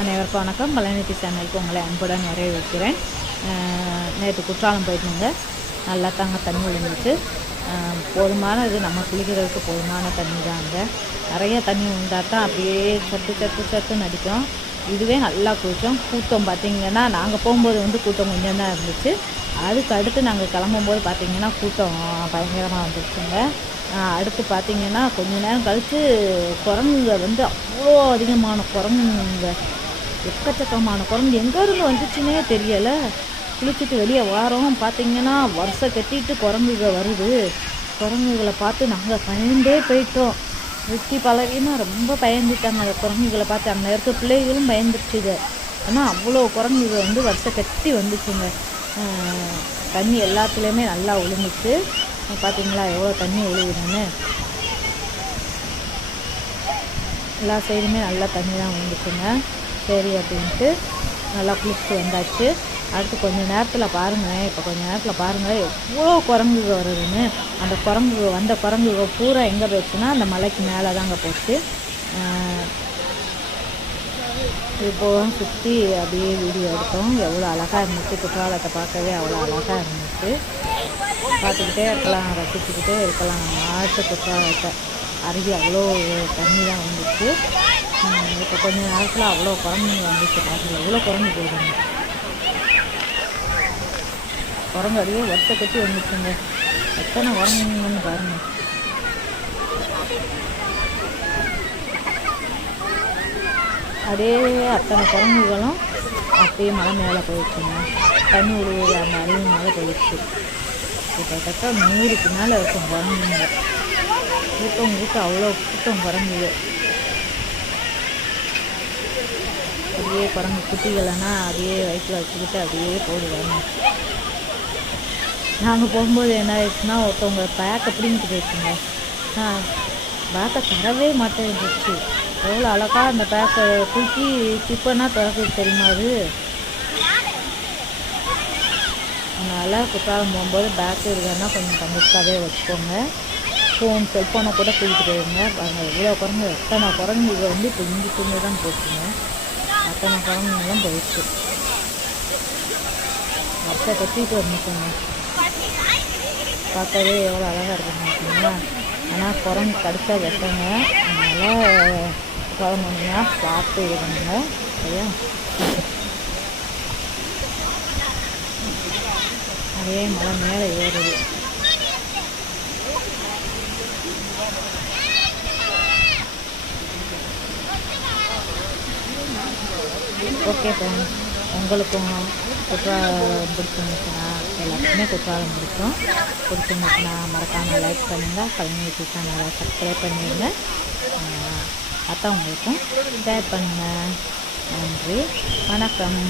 அனைவருக்கும் வணக்கம். பழனிக்கு சேனலுக்கு உங்களை அன்புடன் வைக்கிறேன் நேற்று குற்றாலம் போயிருந்தோங்க. நல்லா தாங்க தண்ணி விழுந்துச்சு. போதுமான இது நம்ம குளிக்கிறதுக்கு போதுமான தண்ணி தாங்க நிறைய தண்ணி விழுந்தால் தான் அப்படியே சத்து சத்து சத்து அடிக்கும். இதுவே நல்லா குளித்தோம் கூட்டம் பார்த்திங்கன்னா நாங்கள் போகும்போது வந்து கூட்டம் கொஞ்சம் தான் இருந்துச்சு. அதுக்கு அடுத்து நாங்கள் கிளம்பும்போது பார்த்திங்கன்னா கூட்டம் பயங்கரமாக வந்துருச்சுங்க. அடுத்து பார்த்திங்கன்னா கொஞ்ச நேரம் கழித்து குரங்குங்க வந்து அவ்வளோ அதிகமான குரங்குங்க. எக்கச்சக்கமான குரங்கு. எங்கேருந்து வந்துச்சுன்னே தெரியலை. குளிச்சுட்டு வெளியே வாரோம். பார்த்தீங்கன்னா வருஷம் கட்டிட்டு குரங்குக வருது. குரங்குகளை பார்த்து நாங்கள் பயந்தே போயிட்டோம். வெட்டி பழகினா ரொம்ப பயந்துட்டாங்க அந்த குரங்குகளை பார்த்து. அங்கே இருக்க பிள்ளைகளும் பயந்துருச்சுங்க ஆனால் அவ்வளோ குரங்குக வந்து வருஷம் கட்டி வந்துச்சுங்க. தண்ணி எல்லாத்துலேயுமே நல்லா ஒழுங்குச்சு. பார்த்தீங்களா எவ்வளோ தண்ணி ஒழுகுதுன்னு. எல்லா சைடுமே நல்லா தண்ணி தான் விழுந்துச்சுங்க சரி அப்படின்ட்டு நல்லா குளிச்சுட்டு வந்தாச்சு. அடுத்து கொஞ்ச நேரத்தில் பாருங்கள் இப்போ கொஞ்சம் நேரத்தில் பாருங்கள் எவ்வளோ குரங்குக வருதுன்னு. அந்த குரங்கு வந்த குரங்குக பூரா எங்கே போச்சுன்னா அந்த மலைக்கு மேலே தாங்க போச்சு இப்போது சுற்றி அப்படியே வீடியோ எடுத்தோம். எவ்வளோ அழகாக இருந்துச்சு. குற்றாலத்தை பார்க்கவே அவ்வளோ அழகாக இருந்துச்சு. பார்த்துக்கிட்டே இருக்கலாம் ரசிச்சுக்கிட்டே இருக்கலாம். ஆட்டு குற்றாலத்தை அருகே அவ்வளோ தண்ணி தான் வந்துச்சு. இப்போ கொஞ்ச நேரத்தில் அவ்வளோ குரங்கு வந்துச்சு. பாருங்க எவ்வளோ குரங்கு போயிடுங்க குரங்கு அப்படியே வருஷ கட்டி வந்துச்சுங்க. எத்தனை குரங்குன்னு பாருங்க. அதே அத்தனை குரங்குகளும் அப்படியே மலை மேலே போயிடுச்சுங்க. தண்ணி விழுவுது அந்த அருவி மேலே போயிடுச்சு. கிட்டத்தட்ட நூறுக்கு மேலே இருக்கும் குரங்குங்க. கூட்டம் கூட்டம் அவ்வளோ கூட்டம் குரங்குது அப்படியே குரங்கு குட்டிகளைனா அப்படியே வயிற்றில் வச்சுக்கிட்டு அப்படியே போடுவாங்க. நாங்கள் போகும்போது என்ன ஆயிடுச்சுன்னா ஒருத்தவங்க பேக்கை பிடிங்கிட்டு போயிடுச்சுங்க ஆ பேக்கை தரவே மாட்டேங்குச்சு எவ்வளோ அழகாக அந்த பேக்கை தூக்கி சிப்பனா திறக்குது தெரியுமா அது? அதனால் குற்றாலம் போகும்போது பேக்கு இருக்குன்னா கொஞ்சம் கண்டிப்பாகவே வச்சுக்கோங்க. ஃபோன் செல்ஃபோனை கூட தூக்கிட்டு போயிருங்க பாருங்கள் எவ்வளோ குரங்கு எத்தனை குரங்கு இதை வந்து இப்போ இஞ்சி துணி தான் போச்சுங்க. அத்தனை குரங்குங்களும் போயிடுச்சு. அப்போ கட்டிட்டு வந்துச்சுங்க பார்க்கவே எவ்வளோ அழகாக இருக்குன்னு பார்த்தீங்களா? ஆனால் குரங்கு கடிச்சா வெட்டங்க. அதனால் குழம்புனா பார்த்து இது பண்ணுங்க சரியா? அதே மழை மேலே ஏறுது. ஓகே ஃப்ரெண்ட்ஸ் உங்களுக்கும் குற்றாலம் பிடிச்சிருந்துச்சுன்னா எல்லாத்துக்குமே குற்றாலம் பிடிக்கும் பிடிச்சிருந்துச்சுன்னா மறக்காமல் லைக் பண்ணுங்கள் கலைஞர் சேனலை சப்ஸ்கிரைப் பண்ணிடுங்க. மற்றவங்களுக்கும் ஷேர் பண்ணுங்கள் நன்றி. வணக்கம்.